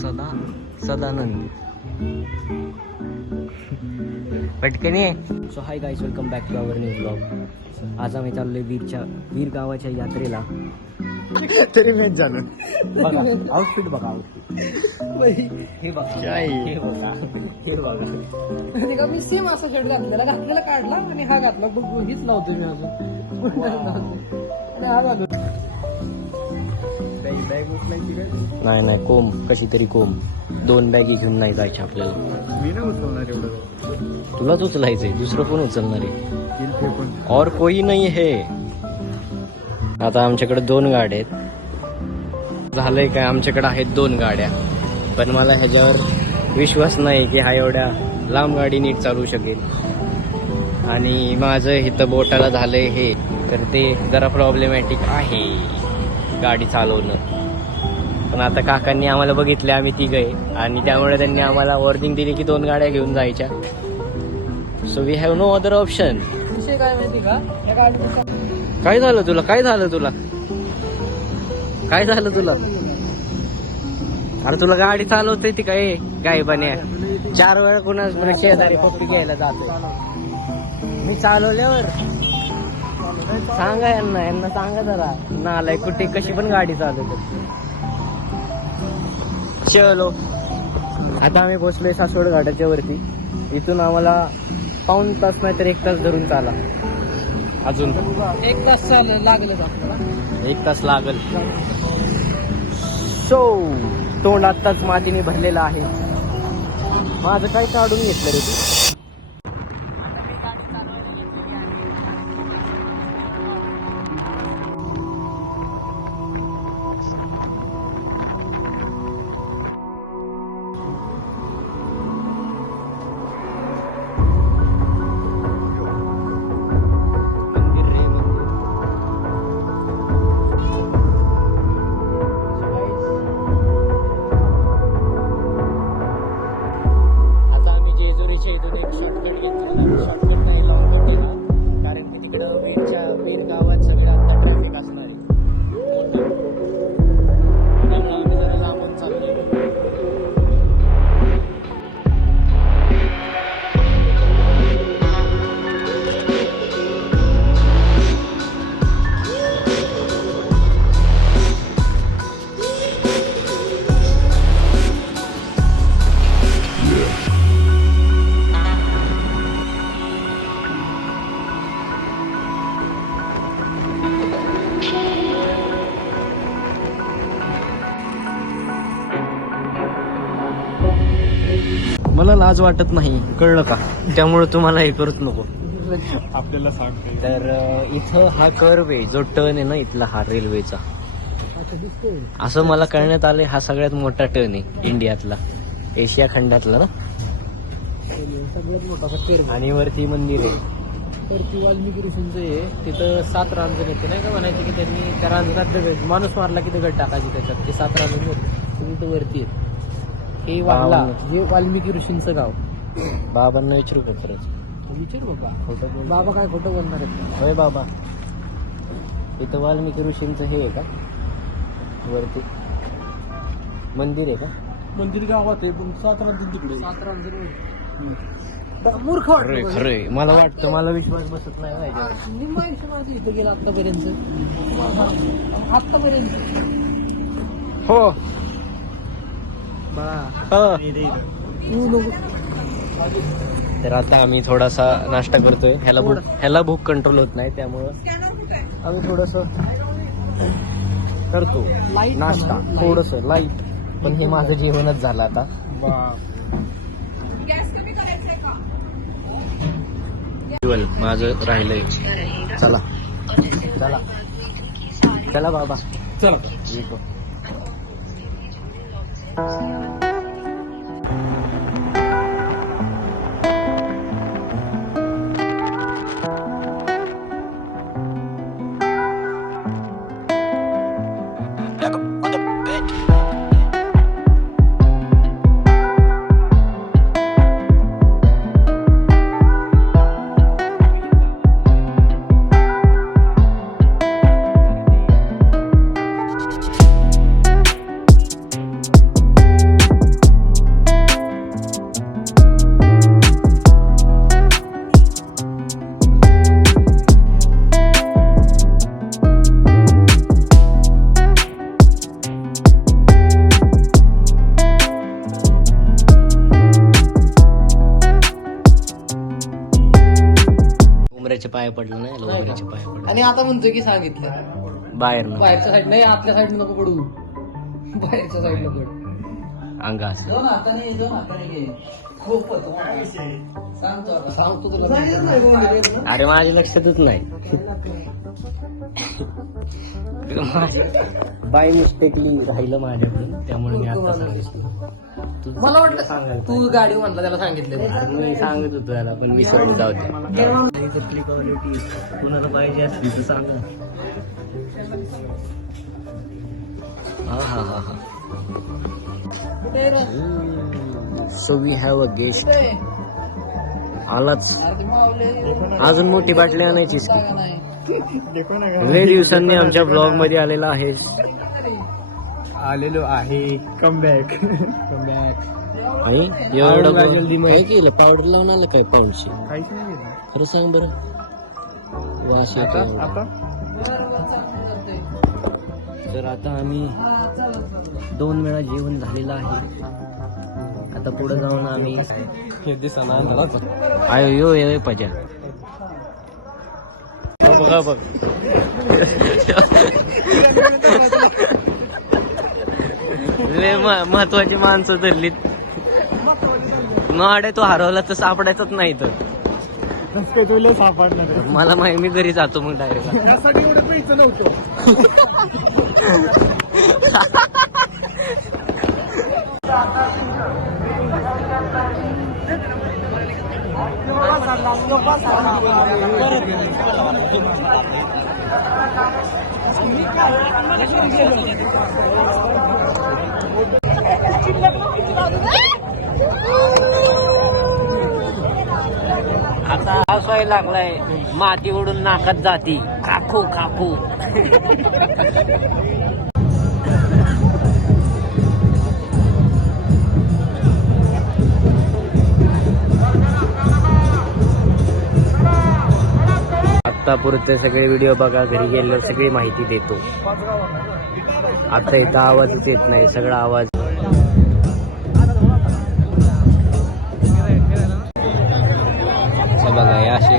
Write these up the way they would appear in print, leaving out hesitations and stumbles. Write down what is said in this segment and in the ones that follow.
सदानंद पटकन ये. So hi guys, welcome back to our new blog. आज आम्ही चाललोय वीर गावाच्या यात्रेला. तरी मॅच झालं. बघा आउटफिट बघा, आउटफिट हे बघा, हे बघा, हे बघा. मी सेम असा शर्ट घातलेला काढला आणि हा घातला. बघ हीच लावतो मी अजून. आणि हा घालतो. नाही कोंब, कशी तरी कोंब. 2 बॅगी घेऊन नाही जायच्या आपल्याला. मी नाही उचलणार एवढं. तुलाच उचलायचंय, दुसरं कोण उचलणार आहे? और कोई नाही है. आता आमच्याकडे 2 गाड्या आहेत. झालंय काय, आमच्याकडे आहेत 2 गाड्या. पण मला ह्याच्यावर विश्वास नाही की हा एवढ्या लांब गाडी नीट चालवू शकेल. आणि माझं इथं बोटाला झालंय हे, तर ते जरा प्रॉब्लेमॅटिक आहे गाडी चालवणं. पण आता काकांनी आम्हाला बघितले, आम्ही 3 आहे आणि त्यामुळे त्यांनी आम्हाला वॉर्निंग दिली की 2 गाड्या घेऊन जायच्या. So we have no other option. विषय काय माहिती का, या गाडीचा काय झालं तुला? काय झालं तुला? काय झालं तुला? अरे तुला गाडी चालवते ती काय गायबाने? 4 वेळा कुणाच शेजारी पप्पी घ्यायला जातोय मी चालवल्यावर. सांगा यांना सांगा जरा, नालाय कुठे कशी पण गाडी चालवते. चलो आता आम्ही पोहोचलोय सासवड घाटाच्या वरती. इथून आम्हाला पाऊण तास नाही तर 1 तास धरून चाला. अजून 1 तास लागलं आपल्याला. 1 तास लागल. सो तोंड आत्ताच मातीने भरलेलं आहे. माझं काय काढून घेतलं रे तू? इथून एक शॉर्टकट घेतलेला. शॉर्टकट नाही, लॉंग कट आहे ना, कारण की तिकडं वीर गावात सगळं आता ट्रॅफिक असणार आहे मोठं. त्यामुळे आम्ही जरा लांबून चाललोय. मला लाज वाटत नाही, कळलं का? त्यामुळे तुम्हाला हे करूच नको. आपल्याला सांगते. तर इथं हा कर्व आहे, जो टर्न आहे ना इथला, हा रेल्वेचा. असं मला कळण्यात आलंय हा सगळ्यात मोठा टर्न आहे इंडियातला, एशिया खंडातला ना. सगळ्यात मोठा आणि वरती मंदिर आहे. वरती वाल्मिकी ऋषींचं आहे. तिथं 7 रांजण येते नाही का, म्हणायचे की त्यांनी त्या रांजणात दगड माणूस मारला की दगड टाकायची त्याच्यात. ते 7 रांजण तिथं वरती आहेत. हे वाल्मिकी ऋषींचं गाव. बाबांना विचारू का खरंच? विचार बाबा. खोटं बाबा काय खोटं बोलणार आहेत? होय बाबा, इथं वाल्मिकी ऋषींचं हे आहे का वरती मंदिर आहे का? मंदिर गावात आहे पण 7 रांजण तिकडे. 7 रांजण मूर्ख वाटतं. खरंय, मला वाटतं, मला विश्वास बसत नाही याच्यावर. निम्मा आयुष्य माझं इथं गेलं आतापर्यंत. हो तर आता आम्ही थोडासा नाश्ता करतोय. ह्याला भूक कंट्रोल होत नाही, त्यामुळं आम्ही थोडस करतो नाश्ता, थोडस लाईट. पण हे माझं जेवणच झालं आता. जेवण माझं राहिलंय. चला चला चला बाबा, चला. येतो. पाया पडलं नाही वगैरेच्या पाया पडलं आणि आता म्हणतोय की सांगितलं बाहेर ना बाहेरच्या साईड नाही, आतल्या साईड नको पडू, बाहेरच्या साईड नको पडू. अंगा असं दोन हाताने घे. खूप होतं. सांगतो आता, सांगतो तुला. अरे माझ्या लक्षातच नाही बाय मिस्टेकली राहिलं माझ्याकडून, त्यामुळे मी आता सांगितलं. मला वाटलं तू गाडी म्हणला त्याला सांगितलं. अरे मी सांगत होतो त्याला, पण विसरून जाऊ दे. क्वालिटी कुणाला पाहिजे असली तर सांगा. हा. So we have a guest. आलाच. अजून मोठी बाटली आणायचीच की. लय दिवसांनी आमच्या ब्लॉग मध्ये आलेला आहे. आलेलो आहे कमबॅक. आणि एवढं काय केलं, पावडर लावून आलं काय पाऊंडची? काहीच नाही केलं. खरं सांग बरं. वास येतो एवढा. आता तर आता आम्ही 2 वेळा जेवण झालेलं आहे. आता पुढे जाऊन आम्ही आयो ये पजा बघ लय महत्वाची माणसं धरलीत. नाडे तो हरवला तर सापडायचंच नाही. तर तुला सापडणार मला माहिती, मी घरी जातो मग डायरेक्ट. त्यासाठी एवढं पैसे नव्हतं. आता हसायला लागलाय. माती उडून नाकात जाती. खाखू खाखू. आतापुरते सगळे व्हिडिओ बघा, घरी गेल्यावर सगळी माहिती देतो. आता इथं आवाजच येत नाही, सगळा आवाज. बघा हे असे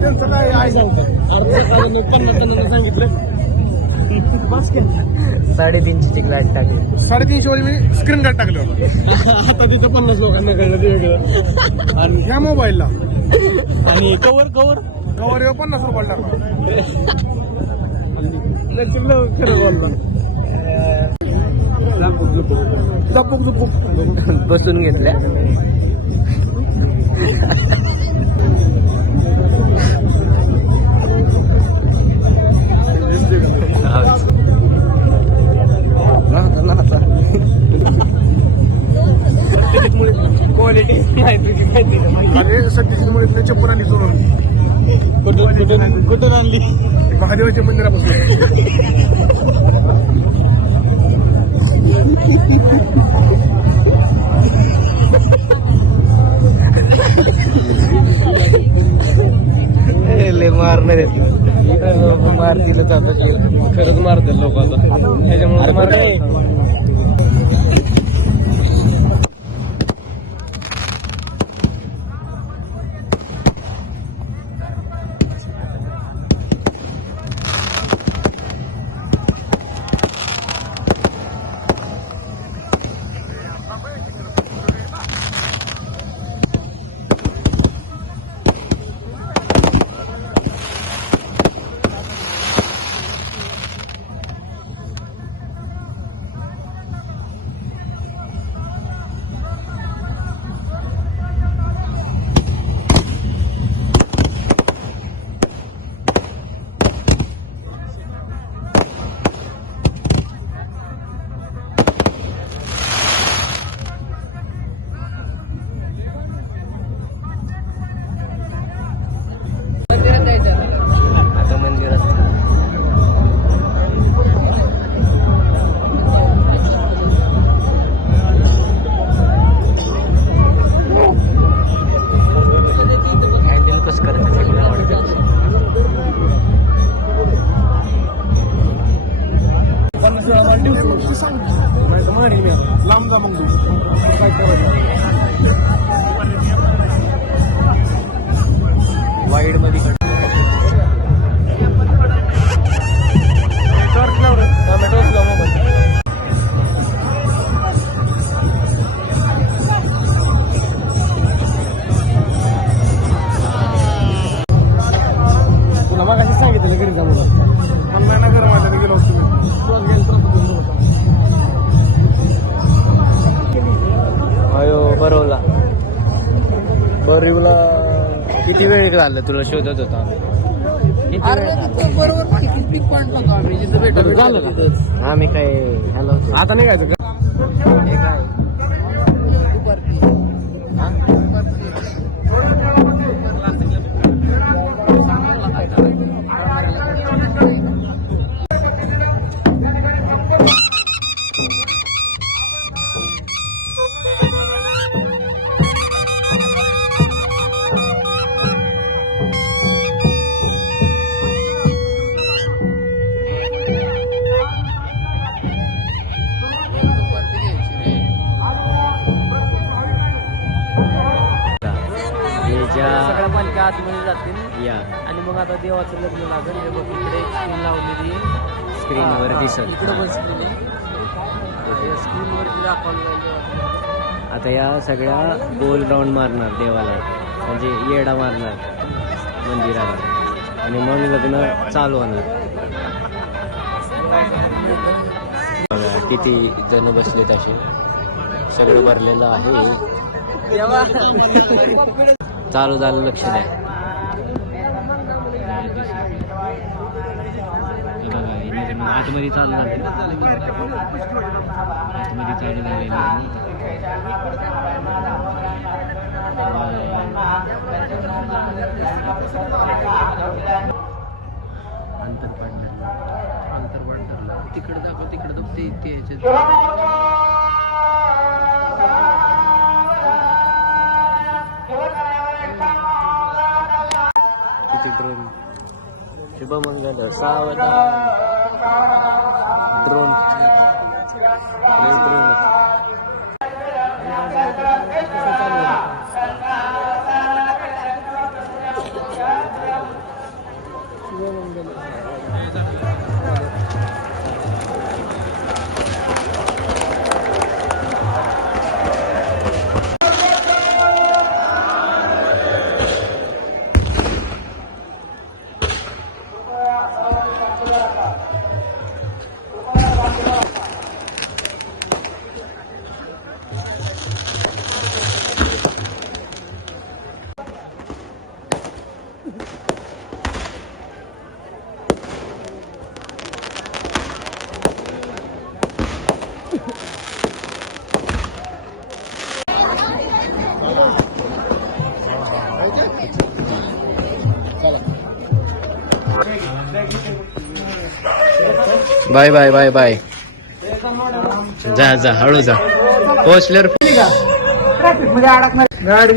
त्यांचं काय आहे सांगितलं. 350ची लाईट टाकली. 350 वर मी स्क्रीन गार्ड टाकलं. आता तिथं 50 लोकांना कळलं ते वेगळं. आणि ह्या मोबाईलला आणि कवर कवर 50 रुपये टाकलं. खरं बोलला. झपूक बसून घेतल्या. क्वालिटी अरे सत्यजितमुळे चप्पल आणली सोडून. कुठून आणली? महादेवाच्या मंदिरापासून. मारणार मारतीलच आता. खरंच मारतात लोक आता, ह्याच्यामुळे मार. मारी मी लांब जा मग तू काय करायचं वाईड मध्ये तुला मग अशी सांगितलं घरी जाऊ मला नाही घर माझ्या गेलो अयो बरोवला बरीवला किती वेळ झालं तुला शोधत होता आम्ही बरोबर माहिती पिक पॉईंट होतो आम्ही जिथं भेटलो झालं का आम्ही काय हॅलो आता निघायचं का हे काय हा? सगळ्या पालख्या आतमध्ये जातील या आणि मग आता देवाचं लग्न लागेल हे बघ इकडे स्क्रीन लावलेली स्क्रीनवर दिसल इकडे पण स्क्रीन आहे स्क्रीनवरती दाखवलं जाईल देवाचं. आता या सगळ्या गोल राऊंड मारणार देवाला म्हणजे येडा मारणार मंदिराला आणि मग लग्न चालू होणार बघा किती जण बसलेत असे सगळं भरलेलं आहे चालू झालं लक्ष द्या आतमध्ये चालणार आतमध्ये चालू झालेलं अंतर पडलं तिकडे दाखव तिकडे दाखव ते ह्याच्यात किती ड्रोन शुभमंगल सावधान drone drone bye bye bye bye जा जा हळू जा पोहोचल्यावर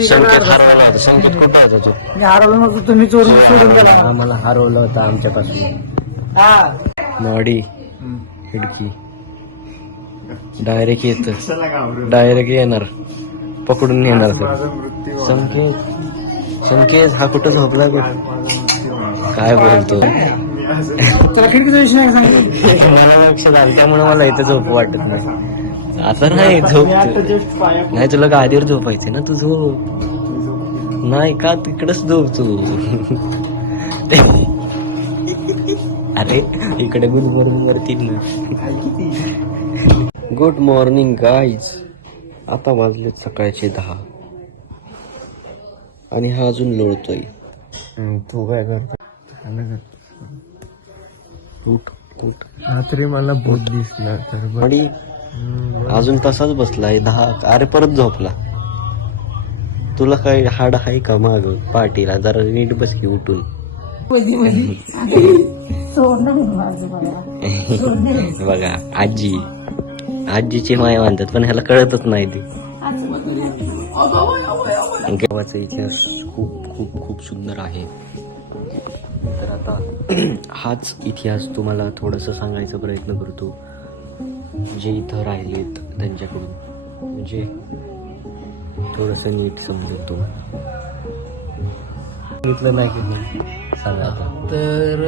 संकेत हरवला होता संकेत कुठं होता तू हरवलं तुम्ही चोरून सोडून गेला आम्हाला हरवलं होतं आमच्यापासून मॉडी खिडकी डायरेक्ट येत डायरेक्ट येणार पकडून येणार संकेत संकेत हा कुठं झोपला काय बोलतो मला लक्ष झालं त्यामुळे मला इथं झोप वाटत नाही आता नाही झोप नाही तुला गादीवर झोपायचे ना तू झोप नाही का तिकडच झोप तू अरे इकडे गुलमर्ग वरती गुड मॉर्निंग गाईज आता वाजलेत सकाळचे 10 आणि हा अजून लोळतोय तू काय करतो उठ उठ रात्री मला भूत दिसला तर आणि अजून तसाच बसलाय 10 अरे परत झोपला तुला काय हाड आहे का माग पाठीला जरा नीट बस की उठून बघा आजी आजीची माया म्हणतात पण ह्याला कळतच नाही ते गावाचा इतिहास खूप खूप खूप सुंदर आहे तर आता हाच इतिहास तुम्हाला थोडंसं सांगायचा प्रयत्न करतो जे इथं राहिलेत त्यांच्याकडून, म्हणजे थोडंसं नीट समजेल तुम्हाला. सांगितलं नाही की सांगा आता. तर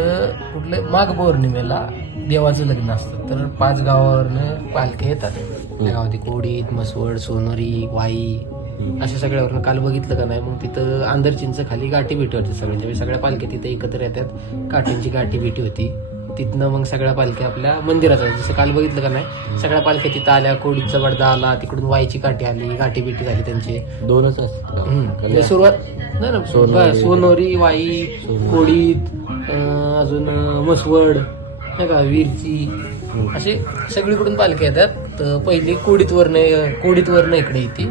कुठलं माघ पौर्णिमेला देवाचं लग्न असतं, तर 5 गावावरनं पालख्या येतात. त्या गावात कोडीत, मसवड, सोनोरी, वाई अशा सगळ्यावरनं काल बघितलं का नाही. मग तिथं आंधरचिंच खाली गाठी भेटी होती सगळ्यांच्या, सगळ्या पालख्या तिथं एकत्र येतात. काठींची गाठी भेटी होती. तिथनं मग सगळ्या पालख्या आपल्या मंदिरात आल्या. जसं काल बघितलं का नाही, सगळ्या पालख्या तिथं आल्या. कोडीचा बडदा आला, तिकडून वाईची काठी आली, गाठी भेटी झाली त्यांची. 2च असतात. म्हणजे सुरुवात नाही ना, सोनोरी, वाई, कोडीत, अजून मसवड नाही का, वीरची, असे सगळीकडून पालख्या येतात. तर पहिली कोडीतवरनं इकडे येते.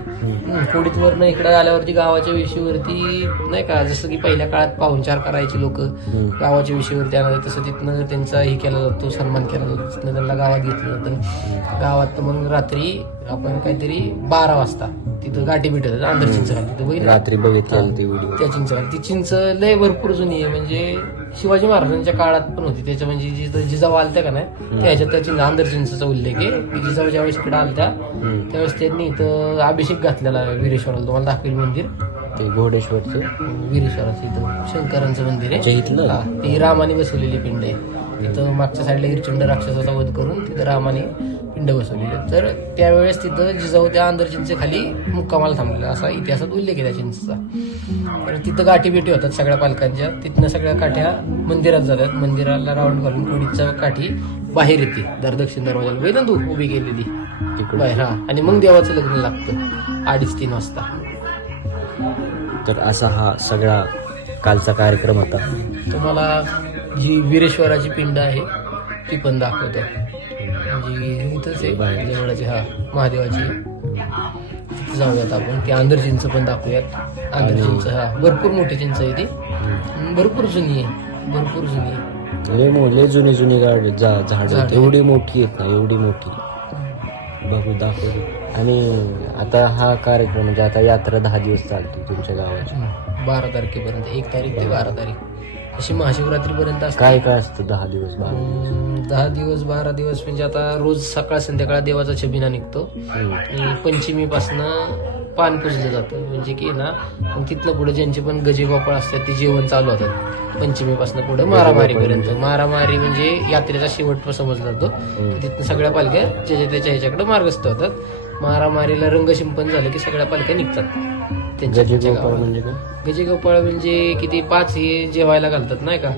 कोडीतवरनं इकडे आल्यावरती गावाच्या विषयीवरती नाही का, जसं की पहिल्या काळात पाहुणचार करायचे लोक गावाच्या विषयीवरती आणायला, तसं तिथनं त्यांचा हे केला जातो, सन्मान केला जातो. तिथनं त्यांना गावात घेतलं जातं. गावात मग रात्री आपण काहीतरी 12 वाजता तिथं गाठी भेटत आंध्र चिंच घालते. तिथं बघितलं रात्री बघितलं ती व्हिडिओ. त्या चिंच घालते. ती चिंच लय भरपूर जुनी आहे, म्हणजे शिवाजी महाराजांच्या काळात पण होती. त्याच्या म्हणजे जिजाऊ आलत्या का नाही, त्याच्यात त्या चिंच आंध्र चिंचचा उल्लेख आहे. की जिजाऊ ज्यावेळेस इकडे आलत्या त्यावेळेस त्यांनी इथं अभिषेक घातलेला वीरेश्वराला. तुम्हाला दाखवेल मंदिर, ते घोडेश्वरचं वीरेश्वराचं इथं शंकरांचं मंदिर आहे. इथलं ती रामाने बसवलेली पिंड आहे. तिथं मागच्या साईडला हिरचंड राक्षसाचा वध करून तिथं रामाने पिंड बसवलेली. तर त्यावेळेस तिथं जिजाऊ त्या आंध्र चिंचे खाली मुक्कामाला थांबलेला, असा इतिहासात उल्लेख आहे त्या चिंचेचा. तर तिथं गाठी भेटी होतात सगळ्या पालकांच्या. तिथनं सगळ्या काठ्या मंदिरात जातात. मंदिराला राऊंड घालून कोडीच्या काठी बाहेर येते. दक्षिण दरवाजाला वेळ ना तू उभी केलेली बाहेर. आणि मग देवाचं लग्न लागतं 2:30-3 वाजता. तर असा हा सगळा कालचा कार्यक्रम होता. तुम्हाला जी वीरेश्वराची पिंड आहे ती पण दाखवतो. म्हणजे इथंच आहे देवळाची, महादेवाची. तिथे जाऊयात आपण. ते आंध्र चिंच पण दाखवूयात. आंध्र चिंच भरपूर मोठी चिंच आहे ती, भरपूर जुनी आहे, भरपूर जुनी आहे. लय जुनी झाड एवढी मोठी आहेत ना, एवढी मोठी. बघू दाखवू. आणि आता हा कार्यक्रम म्हणजे आता यात्रा 10 दिवस चालते तुमच्या गावाची. 12 तारखेपर्यंत, 1 तारीख ते 12 तारीख अशी महाशिवरात्रीपर्यंत असते. काय काय असतं 10 दिवस 10 दिवस 12 दिवस म्हणजे आता रोज सकाळ संध्याकाळ देवाचा छबिना निघतो. आणि पंचमीपासनं पान पुजलं जातं. म्हणजे की ना, मग तिथनं पुढे ज्यांचे पण गजे गोपाळ असतात ते जेवण चालू होतात. पंचमीपासनं पुढे मारामारीपर्यंत. मारामारी म्हणजे यात्रेचा शेवट समजला जातो. तिथनं सगळ्या पालख्या ज्याच्या त्याच्या ह्याच्याकडे मार्गस्थ होतात. मारामारीला रंगशिंपन झालं की सगळ्या पालख्या निघतात त्यांच्या गोपाळ म्हणजे काय? गजे गोपाळ म्हणजे किती 5 हे जेवायला घालतात नाही का,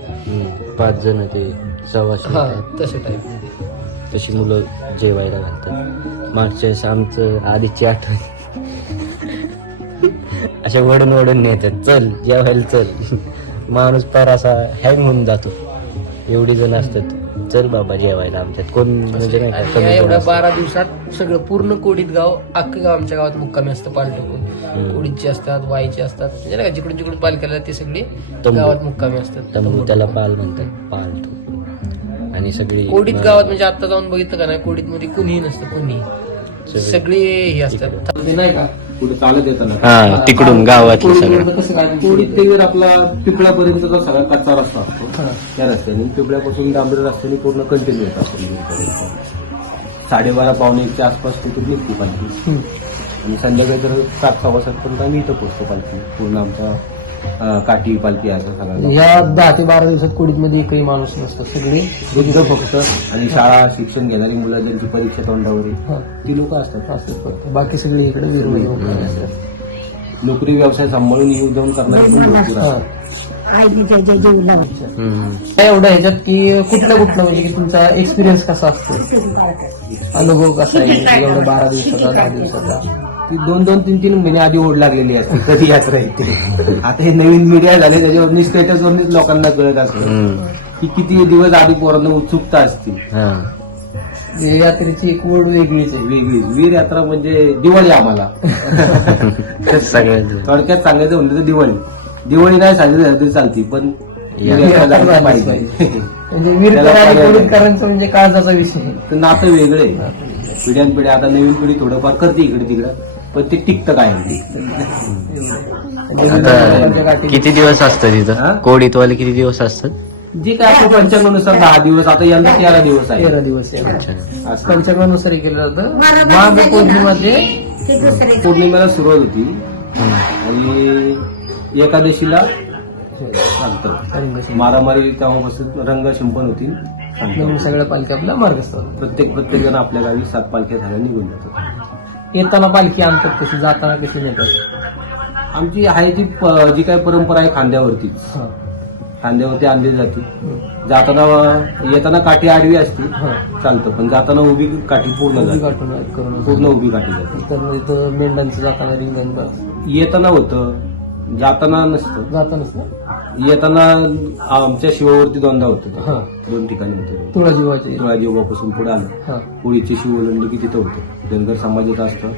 5 जण ते सवाशी तसं टाईप मध्ये तशी मुलं जेवायला घालतात. मागच्या वेळेस आमचं आधीची आठवण अशा वडून नेतात, चल जेवायला चल. माणूस पार असा हँग होऊन जातो. एवढी जण असतात, चल बाबा जेवायला आमच्यात कोण म्हणजे नाही का. एवढ्या 12 दिवसात सगळं पूर्ण कोडीत गाव, अख्खं गाव आमच्या गावात मुक्कामी असतं. पालटून कोडीची असतात, वाईची असतात, म्हणजे नाही का जिकडून जिकडून पालख्याला ते सगळे गावात मुक्कामी असतात. तंबू, त्याला पाल म्हणतात, पाल. आणि सगळी कोडीत गावात म्हणजे आता जाऊन बघितलं का नाही, कोडीत मध्ये कुणीही नसतं, कुणी सगळे हे असतात नाही का. पुढे चालत येताना तिकडून गावातलं सगळं कसं काय कोडीत ते आपला पिपळापर्यंतचा सगळा कच्चा रस्ता असतो. त्या रस्त्याने पिपळ्यापासून डांबरी रस्त्याने पूर्ण कंटिन्यू येत असतो. 12:30 पावणे 1च्या आसपास तिथून निघते पालखी. आणि संध्याकाळी तर 7-7:15 पर्यंत आम्ही इथं पोहोचतो. पालखी पूर्ण आमचा काठी पालखी आहे सगळं. या 10 ते 12 दिवसात कोडीत मध्ये एकही माणूस नसतो. सगळे वृद्ध फक्त आणि शाळा शिक्षण घेणारी मुलं, ज्यांची परीक्षा तोंडावर ती लोक असतात. बाकी सगळे इकडे नोकरी व्यवसाय सांभाळून येऊ जाऊन करणारे पण भरपूर असतात. एवढं ह्याच्यात की कुठलं म्हणजे की तुमचा एक्सपिरियन्स कसा असतो, अनुभव कसा आहे एवढं 12 दिवसाचा 10 दिवसाचा. ती 2-3 महिने आधी ओढ लागलेली असते कधी यात्रा येते. आता हे नवीन मीडिया झाले, त्याच्यावरनी स्टेटसवरनीच लोकांना कळत असतं की किती दिवस आधी पोरांना उत्सुकता असते. यात्रेची एक ओढ वेगळीच आहे. वेगळीच वीर यात्रा म्हणजे दिवाळी आम्हाला. सगळं थोडक्यात सांगायचं म्हणलं तर दिवाळी नाही साजरी झाली तरी चालती, पण पाहिजे. म्हणजे वीरकरांचं म्हणजे काळजाचा विषय. तर नातं वेगळे पिढ्यानपिढ्या. आता नवीन पिढी थोडंफार करते इकडे तिकडं, पण ते टिकतं काय. किती दिवस असतं तिथं कोडीतवाले? किती दिवस असतात? जे काय आपल्या पंचांगानुसार 10 दिवस, आता यंदा 13 दिवस आहे. 13 दिवस आहे. अच्छा. असं. पंचांगानुसार हे केलं जातं. माघ पौर्णिमाचे पौर्णिमेला सुरुवात होती आणि एकादशीला सांगतात रंगसंगोपन. मारामारी तेव्हापासून रंगशिंपण होती मग सगळ्या पालखी आपल्या मार्गस्थान. प्रत्येक जण आपल्या गावी 7 पालख्या झाल्या निघून जातात. येताना पालखी आणतात कशी, जाताना कशी नेतात? आमची आहे ती जी काही परंपरा आहे खांद्यावरतीच, हा. खांद्यावरती आणली जाते. हं. जाताना येताना काठी आडवी असते, हा. चालतं, पण जाताना उभी काठी पूर्ण उभी जाते, गाठून करून पूर्ण उभी काठी जाते. तर इथं मेंढ्यांचं जाताना रिंगण येताना होतं, जाताना नसतं. जातानाच ना. येताना आमच्या शिवावरती 2दा होतं, हा. 2 ठिकाणी होतं. तुळाजीवाचे. तुळाजीवापासून पुढे आलं, हा. होळीची शिव ओलांडली की तिथं होतं. धनगर समाजात असतं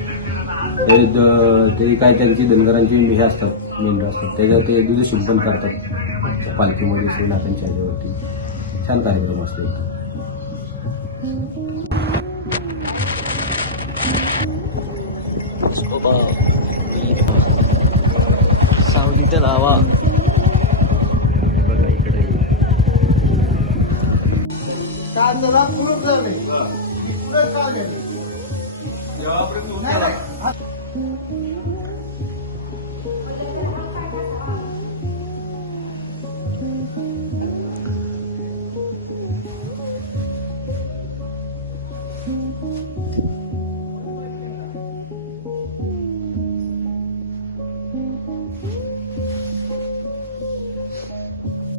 ते काय त्यांची धनगरांची हे असतात, मेंढर असतात, त्याच्यात ते दूध शिंपण करतात पालखीमध्ये श्रीनाथांच्या ह्याच्यावरती. छान कार्यक्रम असतो इथं. सावली तर लावा. बघा इकडे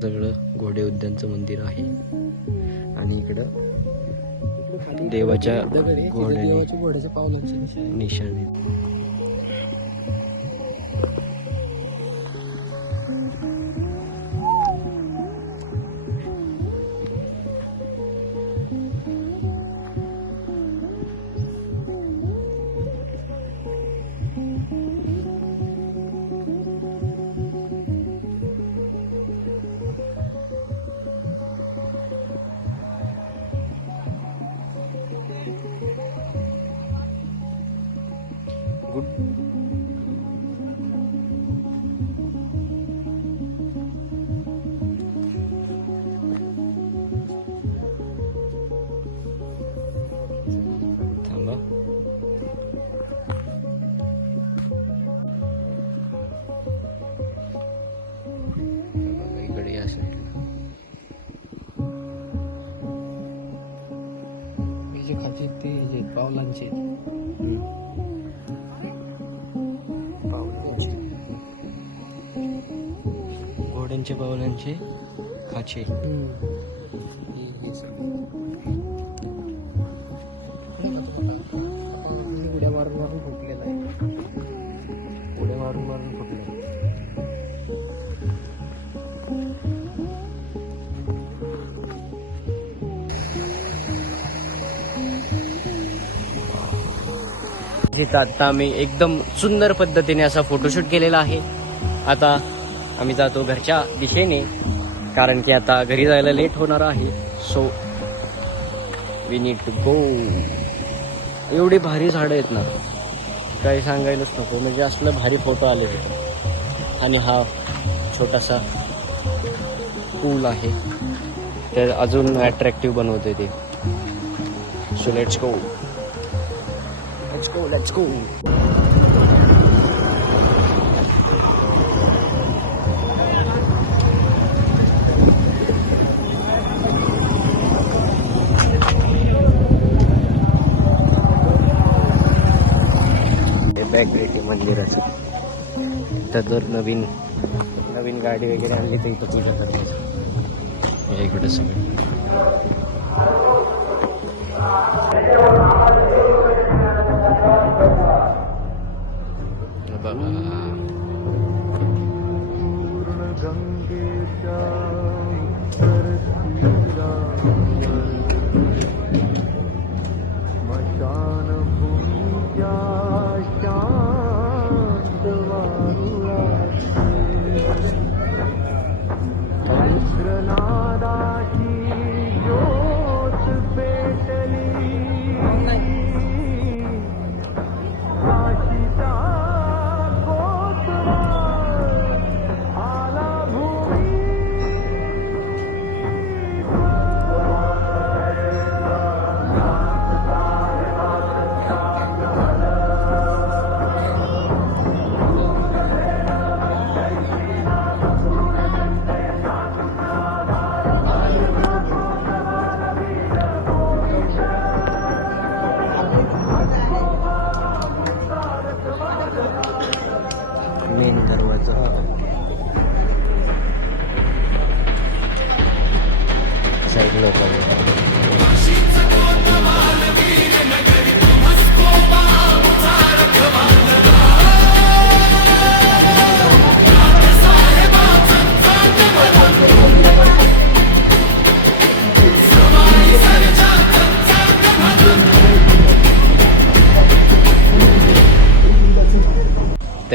सगळं घोडे उद्यानचं मंदिर आहे आणि इकडं देवाच्या घोड्याने घोड्याच्या पावलांची निशाण आहे. गुड. थांबा. इकडे या साईडला खालची ते जे पावलांचे घोड्यांचे पावलांचे खाचे. उड्या मारून मारून फुटलेला आहे. उड्या मारून मारून फुटले. जिथं आता आम्ही एकदम सुंदर पद्धतीने असा फोटोशूट केलेला आहे. आता आम्ही जातो घरच्या दिशेने, कारण की आता घरी जायला लेट होणार आहे. So we need to go. एवढी भारी झाडं आहेत ना, काही सांगायलाच नको. म्हणजे असलं भारी फोटो आले तिथं. आणि हा छोटासा पूल आहे, ते अजून अट्रॅक्टिव्ह बनवते ते. So let's go. Let's go. बॅकग्रेटी मंदिराचं इथं जर नवीन गाडी वगैरे आणली तर इथं पूजा करतात. इकडे सगळं ज्योत पे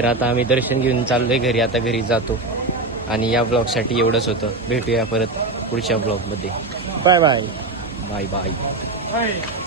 तर आता आम्ही दर्शन घेऊन चाललोय घरी. आता घरी जातो आणि या ब्लॉगसाठी एवढंच होतं. भेटूया परत पुढच्या ब्लॉगमध्ये. Bye bye. Bye bye.